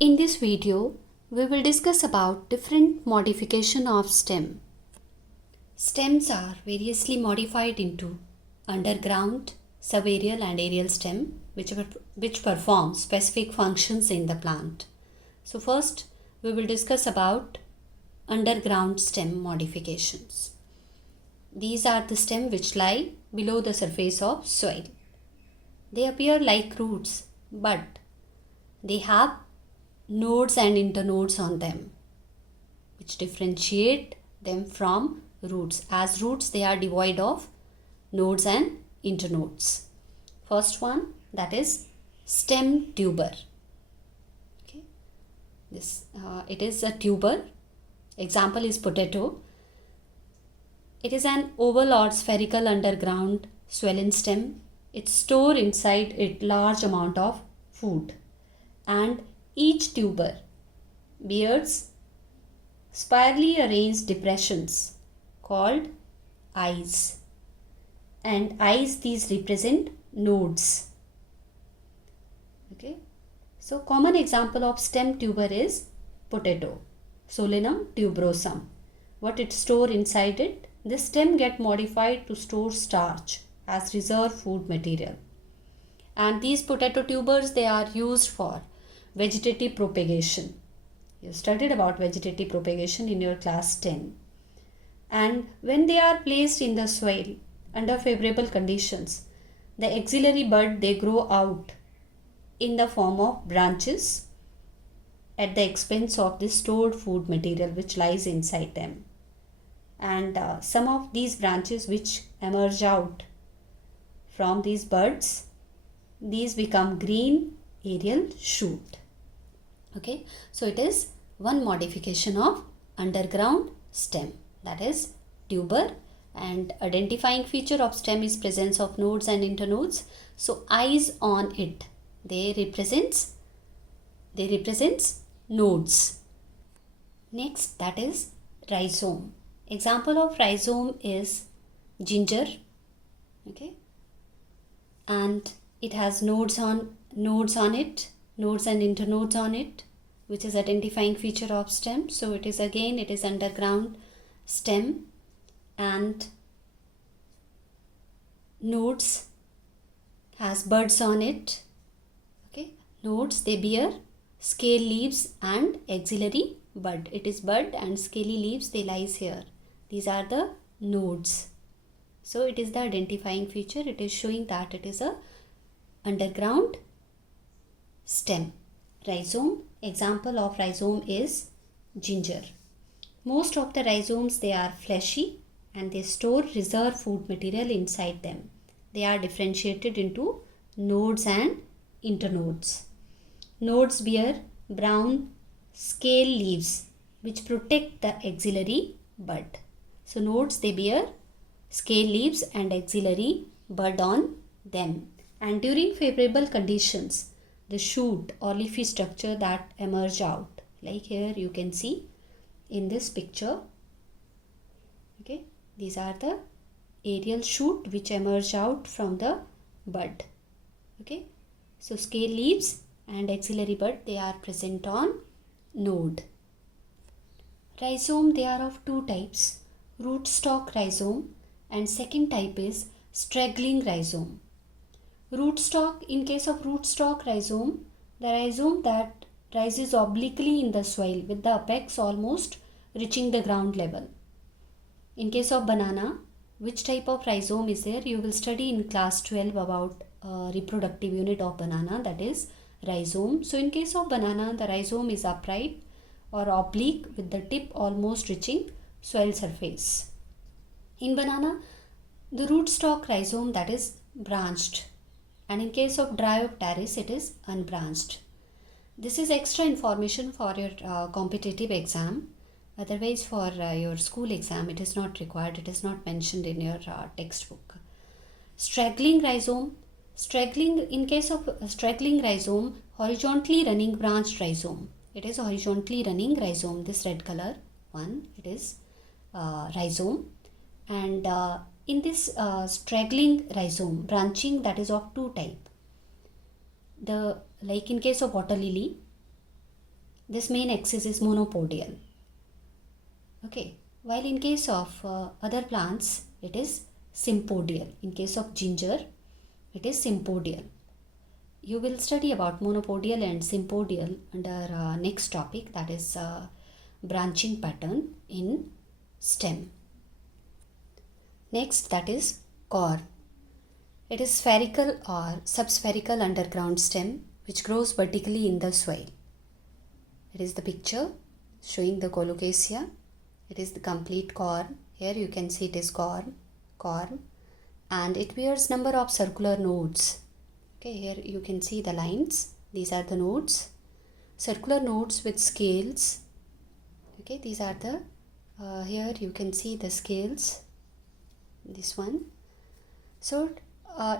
In this video, we will discuss about different modification of stem. Stems are variously modified into underground, subaerial and aerial stem which perform specific functions in the plant. So first, we will discuss about underground stem modifications. These are the stem which lie below the surface of soil. They appear like roots, but they have nodes and internodes on them, which differentiate them from roots. As roots, they are devoid of nodes and internodes. First one, that is stem tuber. Okay, it is a tuber. Example is potato. It is an oval or spherical underground swollen stem. It stores inside it large amount of food, and each tuber bears spirally arranged depressions called eyes, and eyes these represent nodes. Okay, so common example of stem tuber is potato, Solanum tuberosum. What it store inside it? This stem get modified to store starch as reserve food material, and these potato tubers, they are used for vegetative propagation. You studied about vegetative propagation in your class 10. And when they are placed in the soil under favorable conditions, the axillary bud, they grow out in the form of branches at the expense of the stored food material which lies inside them. And some of these branches which emerge out from these buds, these become green aerial shoot. Okay, so it is one modification of underground stem, that is tuber, and identifying feature of stem is presence of nodes and internodes. So eyes on it, they represents nodes. Next, that is rhizome. Example of rhizome is ginger. Okay, and it has nodes and internodes on it, which is identifying feature of stem. So it is underground stem, and nodes has buds on it. Okay, nodes, they bear scale leaves and axillary bud. It is bud and scaly leaves, they lies here. These are the nodes. So it is the identifying feature. It is showing that it is a underground stem. Rhizome. Example of rhizome is ginger. Most of the rhizomes, they are fleshy and they store reserve food material inside them. They are differentiated into nodes and internodes. Nodes bear brown scale leaves which protect the axillary bud. So nodes, they bear scale leaves and axillary bud on them. And during favorable conditions, the shoot or leafy structure that emerge out, like here you can see in this picture. Okay, these are the aerial shoot which emerge out from the bud. Okay, so scale leaves and axillary bud, they are present on node. Rhizome, they are of two types, rootstock rhizome, and second type is straggling rhizome. Rootstock, in case of rootstock rhizome, the rhizome that rises obliquely in the soil with the apex almost reaching the ground level. In case of banana, which type of rhizome is there? You will study in class 12 about reproductive unit of banana, that is rhizome. So in case of banana, the rhizome is upright or oblique with the tip almost reaching soil surface. In banana, the rootstock rhizome, that is branched, and in case of Dryopteris, it is unbranched. This is extra information for your competitive exam. Otherwise, for your school exam, it is not required. It is not mentioned in your textbook. Straggling rhizome. In case of straggling rhizome, horizontally running branched rhizome. It is horizontally running rhizome. This red color one, it is rhizome. And in this straggling rhizome, branching, that is of two type. Like in case of water lily, This main axis is monopodial. Okay, while in case of other plants it is sympodial. In case of ginger it is sympodial. You will study about monopodial and sympodial under next topic, that is branching pattern in stem. Next, that is corm. It is spherical or subspherical underground stem which grows vertically in the soil. It is the picture showing the colocasia. It is the complete corm. Here you can see it is corm, and it bears number of circular nodes. Okay, here you can see the lines. These are the nodes, circular nodes with scales. Okay, these are the here you can see the scales, this one. So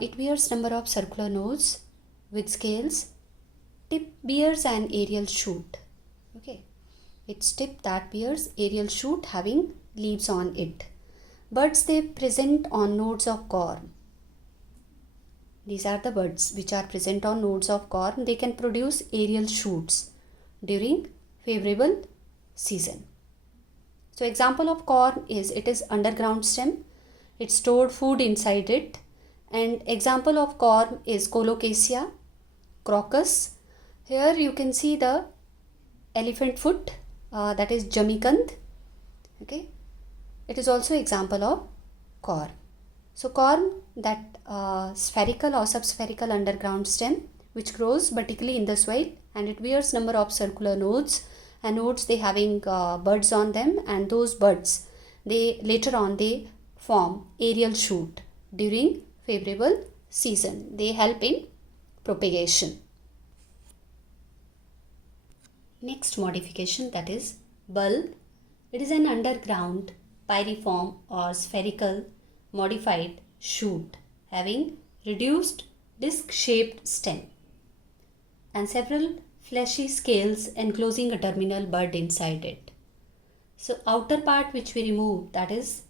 it bears number of circular nodes with scales. Tip bears an aerial shoot. Okay, its tip that bears aerial shoot having leaves on it. Buds they present on nodes of corm. These are the buds which are present on nodes of corm. They can produce aerial shoots during favorable season. So example of corm is, it is underground stem. It stored food inside it. And example of corm is colocasia, crocus. Here you can see the elephant foot, that is jamikand. Okay, it is also example of corm. So corm, that spherical or subspherical underground stem which grows vertically in the soil, and it bears number of circular nodes, and nodes they having buds on them, and those buds they later on they form aerial shoot during favorable season. They help in propagation. Next modification, that is bulb. It is an underground pyriform or spherical modified shoot having reduced disc-shaped stem and several fleshy scales enclosing a terminal bud inside it. So outer part which we remove, that is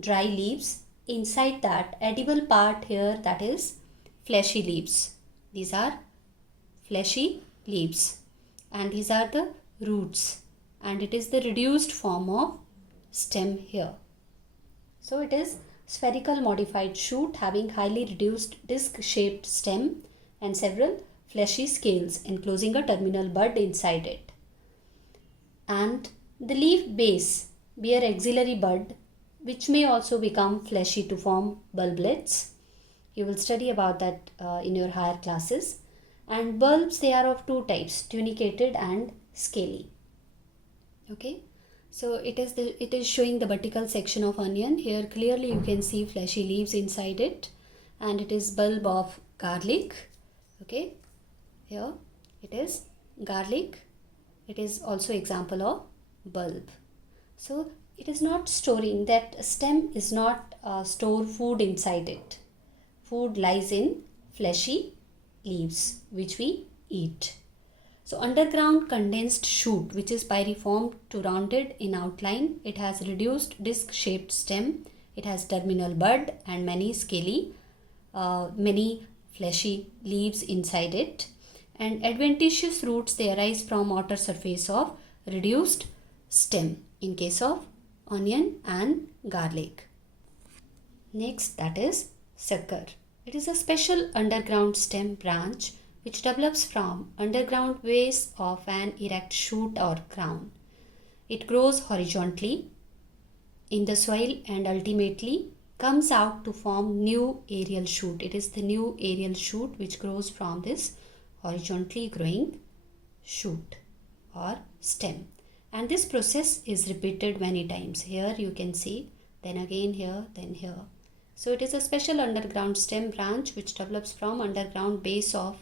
dry leaves. Inside that edible part here, that is fleshy leaves. These are fleshy leaves, and these are the roots, and it is the reduced form of stem here. So it is spherical modified shoot having highly reduced disc shaped stem and several fleshy scales enclosing a terminal bud inside it. And the leaf base bear axillary bud which may also become fleshy to form bulblets. You will study about that in your higher classes. And bulbs, they are of two types, tunicated and scaly. Okay, so it is showing the vertical section of onion. Here clearly you can see fleshy leaves inside it, and it is bulb of garlic. Okay, here it is garlic. It is also example of bulb. So it is not storing, that stem is not store food inside it. Food lies in fleshy leaves which we eat. So underground condensed shoot which is pyriform to rounded in outline. It has reduced disc shaped stem. It has terminal bud and many scaly, many fleshy leaves inside it. And adventitious roots, they arise from outer surface of reduced stem in case of onion and garlic. Next, that is sucker. It is a special underground stem branch which develops from underground base of an erect shoot or crown. It grows horizontally in the soil and ultimately comes out to form new aerial shoot. It is the new aerial shoot which grows from this horizontally growing shoot or stem. And this process is repeated many times. Here you can see, then again here, then here. So it is a special underground stem branch which develops from underground base of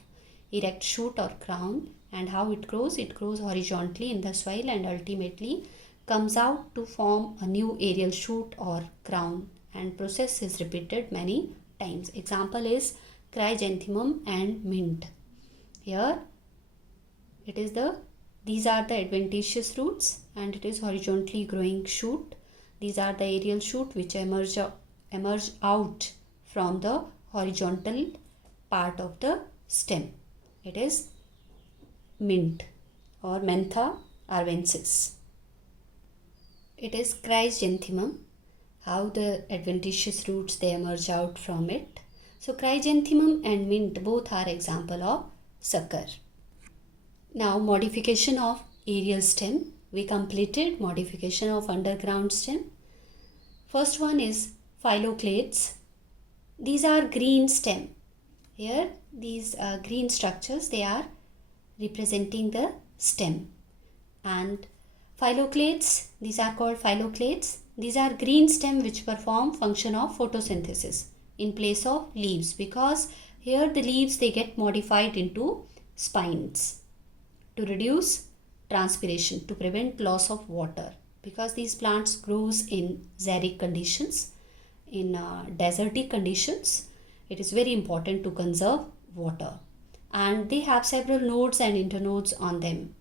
erect shoot or crown. And how it grows? It grows horizontally in the soil and ultimately comes out to form a new aerial shoot or crown. And process is repeated many times. Example is chrysanthemum and mint. Here it is these are the adventitious roots and it is horizontally growing shoot. These are the aerial shoot which emerge out from the horizontal part of the stem. It is mint or Mentha arvensis. It is chrysanthemum. How the adventitious roots they emerge out from it. So chrysanthemum and mint both are example of sucker. Now modification of aerial stem. We completed modification of underground stem. First one is phylloclades. These are green stem. Here these green structures, they are representing the stem. And phylloclades, these are called phylloclades. These are green stem which perform function of photosynthesis in place of leaves, because here the leaves they get modified into spines to reduce transpiration, to prevent loss of water, because these plants grows in xeric conditions, in desertic conditions. It is very important to conserve water, and they have several nodes and internodes on them.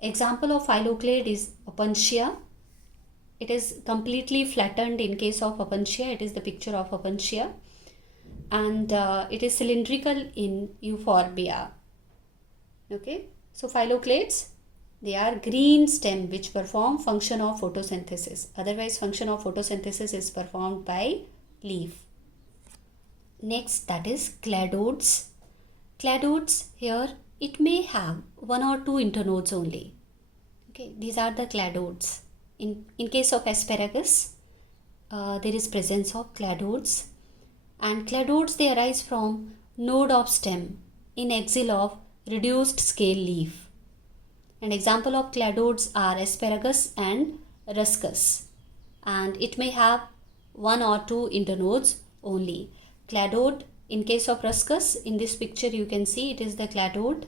Example of phylloclade is Opuntia. It is completely flattened in case of Opuntia. It is the picture of Opuntia. And it is cylindrical in Euphorbia. Okay. So phylloclades, they are green stem which perform function of photosynthesis. Otherwise, function of photosynthesis is performed by leaf. Next, that is cladodes. Cladodes, here it may have one or two internodes only. Okay, these are the cladodes. In case of asparagus, there is presence of cladodes, and cladodes they arise from node of stem in axil of reduced scale leaf. An example of cladodes are asparagus and ruscus, and it may have one or two internodes only. Cladode, in case of ruscus, in this picture you can see it is the cladode,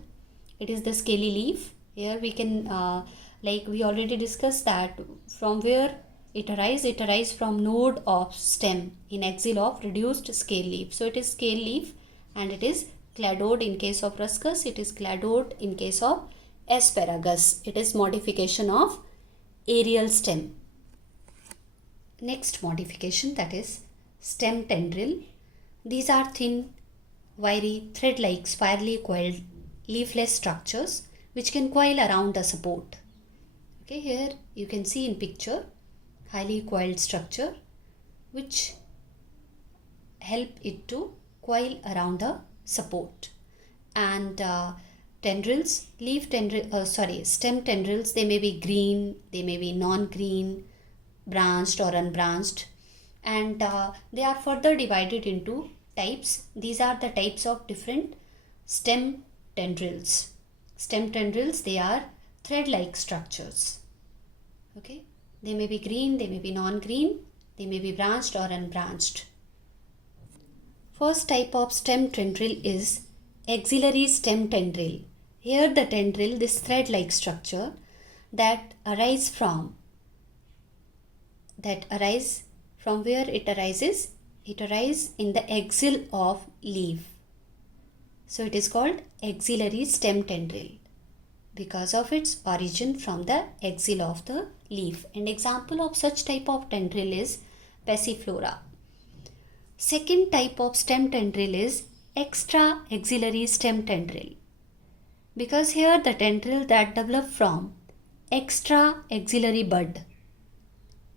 it is the scaly leaf. Here we can like we already discussed that from where it arises from node of stem in axil of reduced scale leaf. So it is scale leaf, and it is cladode in case of ruscus, it is cladode in case of asparagus. It is modification of aerial stem. Next modification, that is stem tendril. These are thin, wiry, thread-like, spirally coiled leafless structures which can coil around the support. Okay, here you can see in picture highly coiled structure which help it to coil around the support. And tendrils, stem tendrils, they may be green, they may be non-green, branched or unbranched, and they are further divided into types. These are the types of different stem tendrils. Stem tendrils, they are thread-like structures. Okay, they may be green, they may be non-green, they may be branched or unbranched. First type of stem tendril is axillary stem tendril. Here the tendril, this thread-like structure that arise from where it arises? It arises in the axil of leaf. So it is called axillary stem tendril because of its origin from the axil of the leaf. An example of such type of tendril is Passiflora. Second type of stem tendril is extra axillary stem tendril, because here the tendril that develop from extra axillary bud.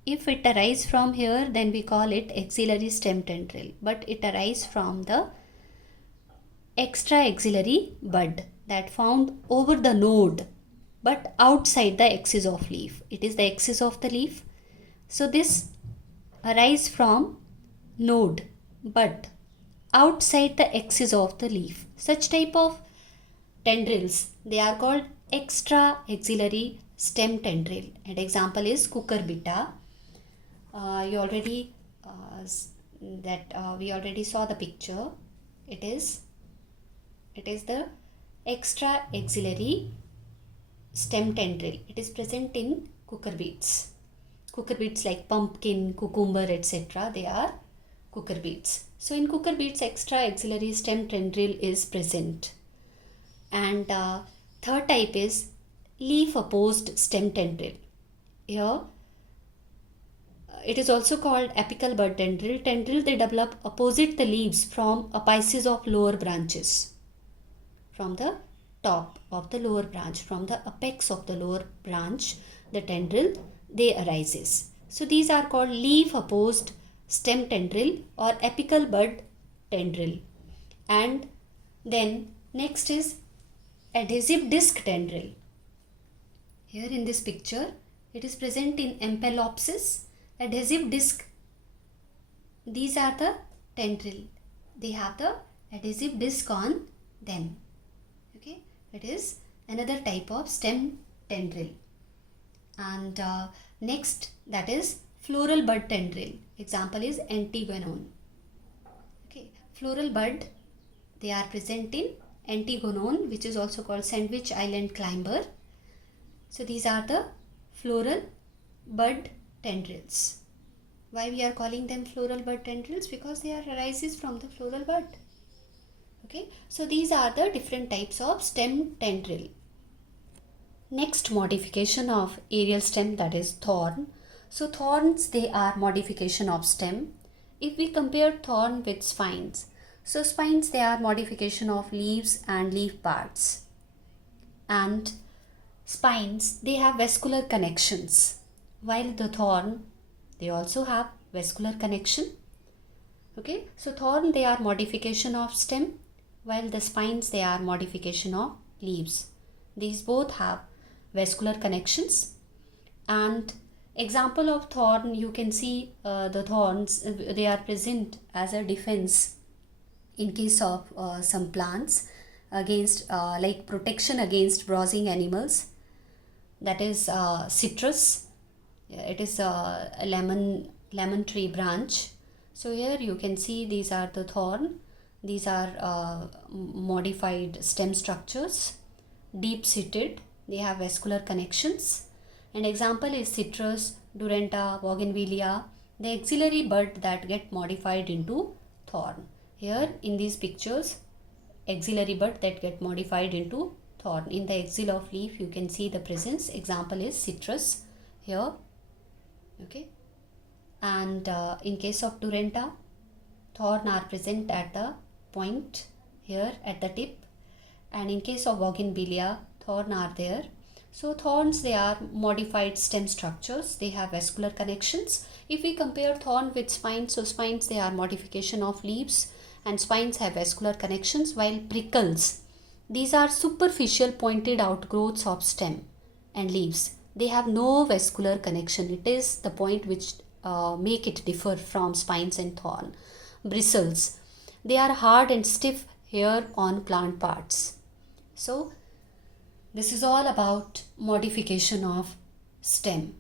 If it arises from here, then we call it axillary stem tendril, but it arises from the extra axillary bud that found over the node but outside the axis of leaf. It is the axis of the leaf. So this arises from node but outside the axis of the leaf. Such type of tendrils, they are called extra axillary stem tendril. An example is cucurbita. We already saw the picture. It is the extra axillary stem tendril. It is present in cucurbits. Cucurbits like pumpkin, cucumber, etc. They are cucurbits. So in cucurbits, extra axillary stem tendril is present. And third type is leaf opposed stem tendril. Here it is also called apical bud tendril. Tendril, they develop opposite the leaves from apices of lower branches, from the top of the lower branch, from the apex of the lower branch, the tendril, they arises. So these are called leaf opposed stem tendril or apical bud tendril. And then next is adhesive disc tendril. Here in this picture, it is present in Ampelopsis, adhesive disc. These are the tendril. They have the adhesive disc on them. Okay, it is another type of stem tendril. And next, that is floral bud tendril. Example is Antigonone. Okay, floral bud, they are present in Antigonone, which is also called Sandwich Island climber. So these are the floral bud tendrils. Why we are calling them floral bud tendrils? Because they are arises from the floral bud. Okay, so these are the different types of stem tendril. Next modification of aerial stem, that is thorn. So thorns, they are modification of stem. If we compare thorn with spines, so spines, they are modification of leaves and leaf parts. And spines, they have vascular connections, while the thorn, they also have vascular connection. Okay, so thorn, they are modification of stem, while the spines, they are modification of leaves. These both have vascular connections. And example of thorn, you can see the thorns, they are present as a defense in case of some plants against like protection against browsing animals. That is citrus. It is a lemon tree branch. So here you can see these are the thorn. These are modified stem structures, deep seated. They have vascular connections. And example is citrus, Duranta, bougainvillea, the axillary bud that get modified into thorn. Here in these pictures, axillary bud that get modified into thorn. In the axil of leaf, you can see the presence. Example is citrus here. Okay. And in case of Duranta, thorn are present at the point here at the tip. And in case of bougainvillea, thorn are there. So thorns, they are modified stem structures. They have vascular connections. If we compare thorn with spines, so spines, they are modification of leaves and spines have vascular connections, while prickles, these are superficial pointed outgrowths of stem and leaves. They have no vascular connection. It is the point which make it differ from spines and thorn. Bristles, they are hard and stiff here on plant parts. So this is all about modification of stem.